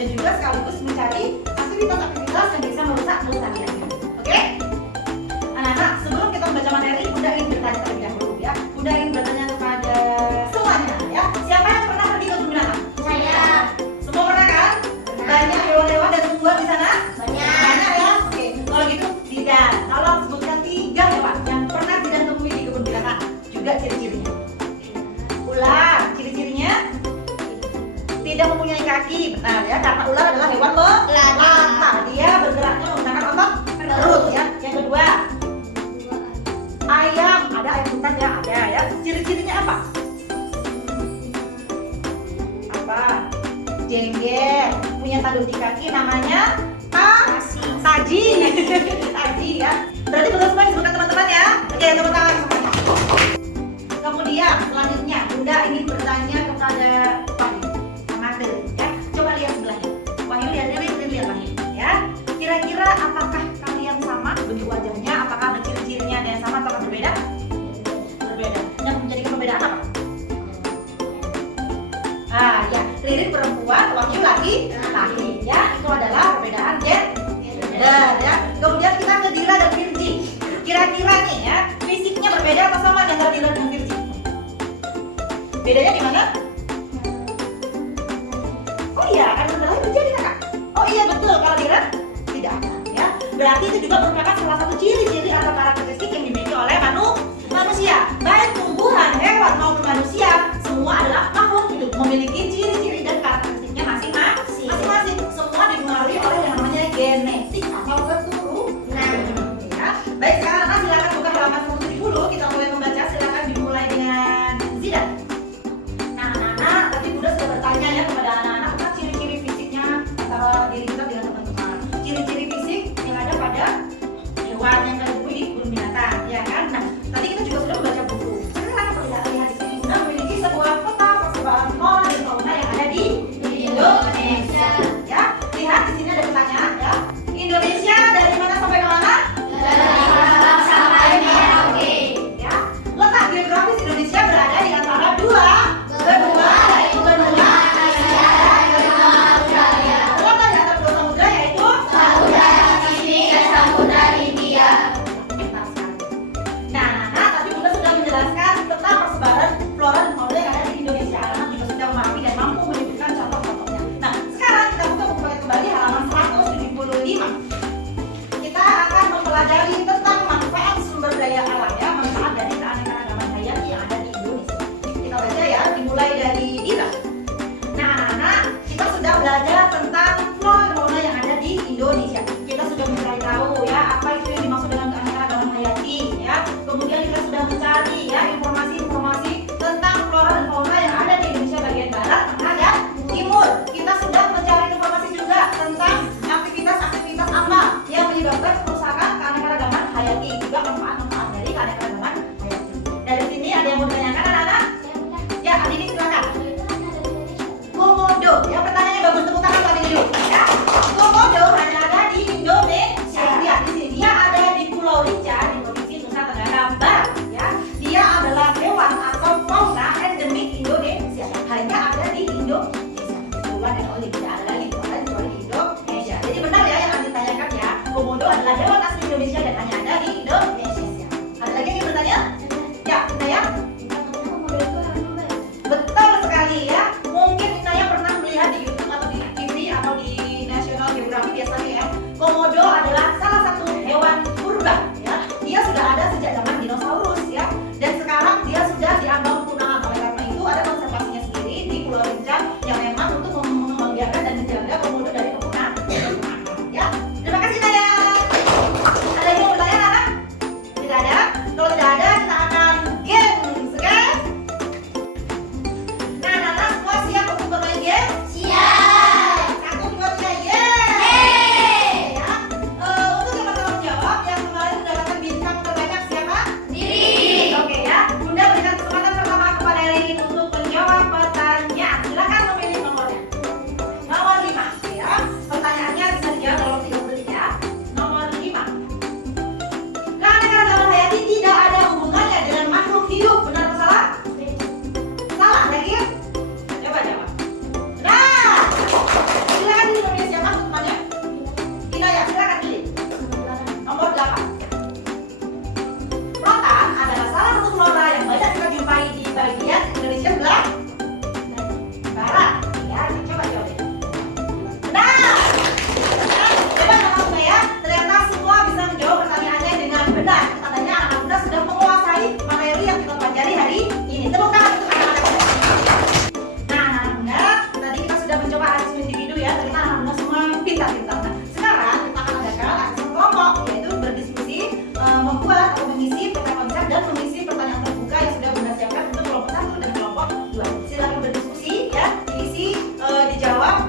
dan juga sekaligus mencari aktivitas-aktivitas yang bisa merusak kelestariannya. Oke? Anak-anak, sebelum kita membaca materi, Bunda ingin bertanya terlebih dahulu ya. Bunda ingin bertanya kepada semuanya ya. Siapa yang pernah pergi ke kebun binatang? Saya. Semua pernah kan? Banyak hewan-hewan dan tumbuhan di sana? Banyak. Banyak ya? Oke, kalau gitu Zidan, tolong sebutkan 3 hewan yang pernah Zidan temui di kebun binatang. Juga ciri-cirinya. Ular, ciri-cirinya tidak mempunyai kaki, benar ya? Karena ular adalah hewan melata. Dia bergeraknya menggunakan otot perut ya. Yang kedua, ayam, ada ayam hutan ya, ada ya. Ciri-cirinya apa? Apa? Jengger, punya tanduk di kaki, namanya taji. Taji ya. Berarti betul semua disebutkan teman-teman ya. Oke, tepuk tangan semuanya. Kemudian selanjutnya Bunda ingin bertanya kepada Wahyu sama Del ya. Coba lihat sebelahnya. Wahyu lihat Wahyu ya. Kira-kira apakah kalian sama bentuk wajahnya? Apakah ada ciri-cirinya ada yang sama atau berbeda? Berbeda. Yang menjadikan perbedaan apa? Ya, Ririn perempuan, Wahyu laki-laki ya. Itu adalah perbedaan gender ya. Kemudian kita ke Dila dan Virgi. Kira-kira nih ya, fisiknya berbeda atau sama antara Dila dan Virgi? Bedanya di mana? Oh iya, kan benar terjadi kakak. Oh iya betul, kalau Dila tidak ada ya. Berarti itu juga merupakan salah satu ciri-ciri atau karakteristik yang dimiliki oleh manusia. Baik tumbuhan, hewan maupun manusia, semua adalah makhluk hidup memiliki ciri-ciri dan karakteristiknya masing-masing. Semua dipengaruhi oleh yang namanya genetik atau keturunan. Ya. Baik, sekarang anak silakan buka halaman 170. Kita mulai membaca. Silakan dimulai dengan Zidan. Nah, anak-anak, tadi Bunda sudah bertanya ya kepada anak-anak tentang ciri-ciri fisiknya antara diri kita dengan teman-teman. Ciri-ciri fisik yang ada pada hewan yang kita temui di kebun binatang, ya kan? Nah, tadi kita juga sudah membaca buku. Sekarang lihat di sini Bunda memiliki sebuah peta persebaran flora dan fauna yang ada di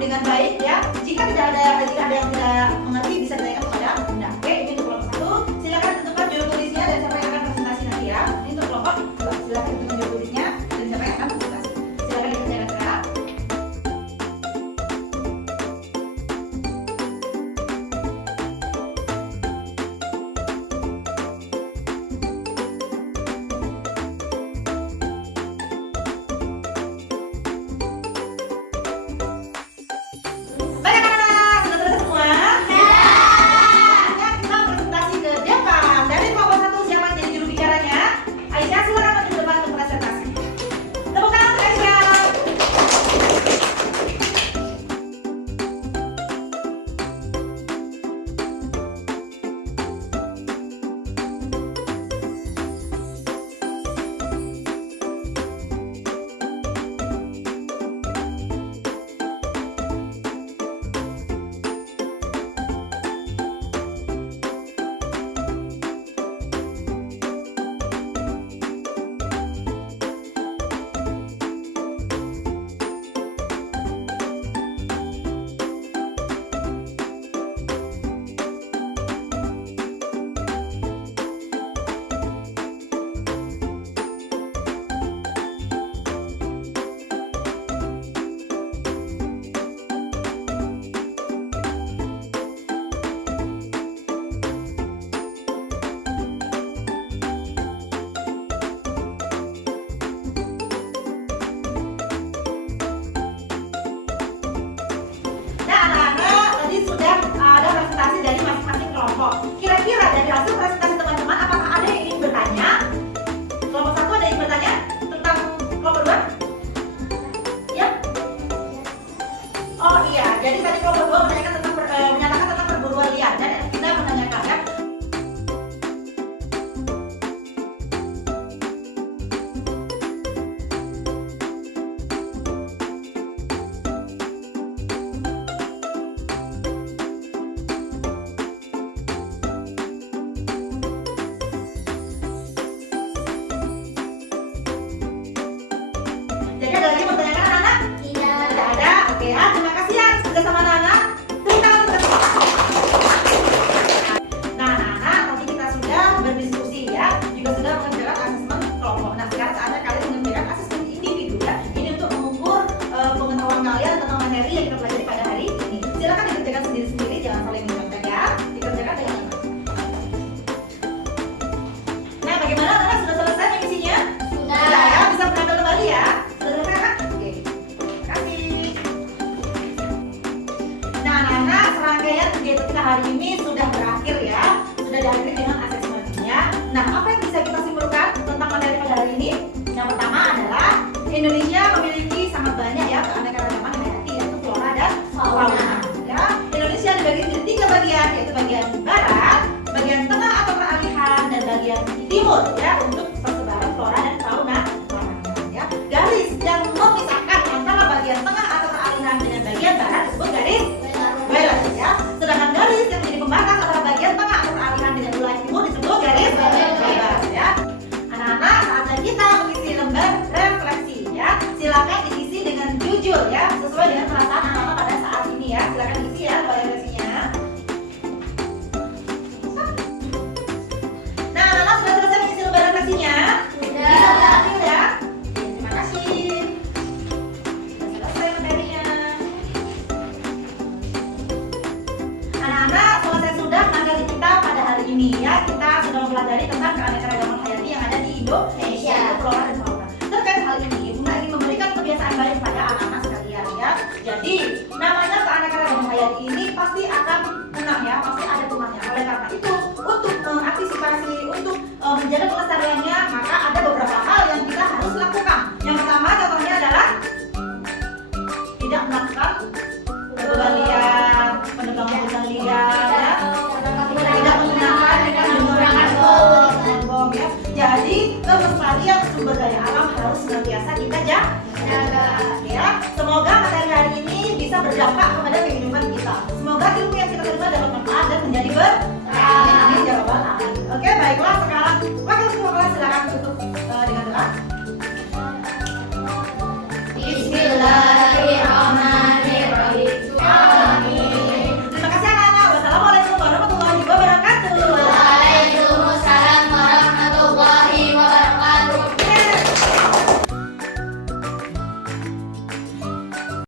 dengan baik ya. Jika ada yang tidak mengerti bisa ditanyakan kepada Bunda. Oke, ini untuk kelompok 1. Silakan tentukan judul tulisnya dan siapa yang akan presentasi nanti ya. Ini untuk kelompok 2. Silakan tentukan judul tulisnya dan siapa yang akan presentasi. Silakan dikerjakan sekarang. Kira-kira dari hasil presentasi teman-teman, apakah ada yang ingin bertanya? Kelompok 1 ada yang bertanya tentang kelompok 2? Ya? Oh iya, jadi tadi kelompok 2 menyatakan tentang perburuan liar dan kita menanyakan ya. Jadi ada lagi mau tanyakan anak-anak? Tidak ada. Oke ya, terima kasih ya sudah sama anak-anak. Tepuk tangan untuk semua. Nah anak-anak, tadi kita sudah berdiskusi ya, juga sudah mengerjakan asesmen kelompok. Nah sekarang saatnya kalian mengerjakan asesmen individu ya. Ini untuk mengukur pengetahuan kalian tentang materi yang kita pelajari pada hari ini. Silakan dikerjakan sendiri-sendiri, jangan saling mencontek ya. Dikerjakan dengan baik. Nah bagaimana anak-anak, sudah selesai mengisinya? Sudah ya, bisa mengambil kembali ya. Serangkaian kegiatan kita hari ini sudah berakhir ya, sudah diakhiri dengan asesmennya. Nah, apa yang bisa kita simpulkan tentang materi pada hari ini? Yang pertama adalah Indonesia memiliki sangat banyak ya keanekaragaman hayati, yaitu flora dan fauna. Ya, Indonesia dibagi menjadi 3 bagian, yaitu bagian barat, bagian tengah atau peralihan, dan bagian timur ya untuk persebaran flora dan fauna. Ya, garis yang memisahkan antara bagian tengah atau peralihan dengan bagian barat disebut garis Welles ya. Sedangkan garis yang menjadi pembatas antara bagian tengah atau peralihan dengan wilayah timur disebut garis bebas ya. Anak-anak, saatnya kita mengisi lembar refleksi ya. Silakan diisi dengan jujur ya, sesuai dengan perasaan anak-anak pada saat ini ya. Silakan diisi ya lembar refleksinya. Nah, anak-anak sudah selesai mengisi lembar refleksinya? Sudah. Bisa diambil ya. Terima kasih. Sudah selesai materinya. Anak-anak, selesai sudah materi kita pada hari ini ya. Kita sudah mempelajari tentang keanekaragaman hayati yang ada di Indonesia, yaitu flora dan fauna. Terkait hal ini, Bunda ingin memberikan kebiasaan baik pada anak-anak sekalian ya. Jadi, namanya keanekaragaman hayati ini pasti akan punah ya, pasti ada punahnya. Oleh karena itu, untuk mengantisipasi, untuk menjaga kelestariannya, maka ada beberapa hal yang kita harus lakukan. Yang pertama, contohnya adalah tidak melakukan penebangan liar, penebangan liar ya. Tidak menggunakan dengan menggunakan bom ya. Jadi kelestarian sumber daya alam harus senantiasa kita jaga ya. Semoga materi hari ini bisa berdampak kepada kehidupan kita. Semoga ilmu yang kita terima dapat manfaat dan menjadi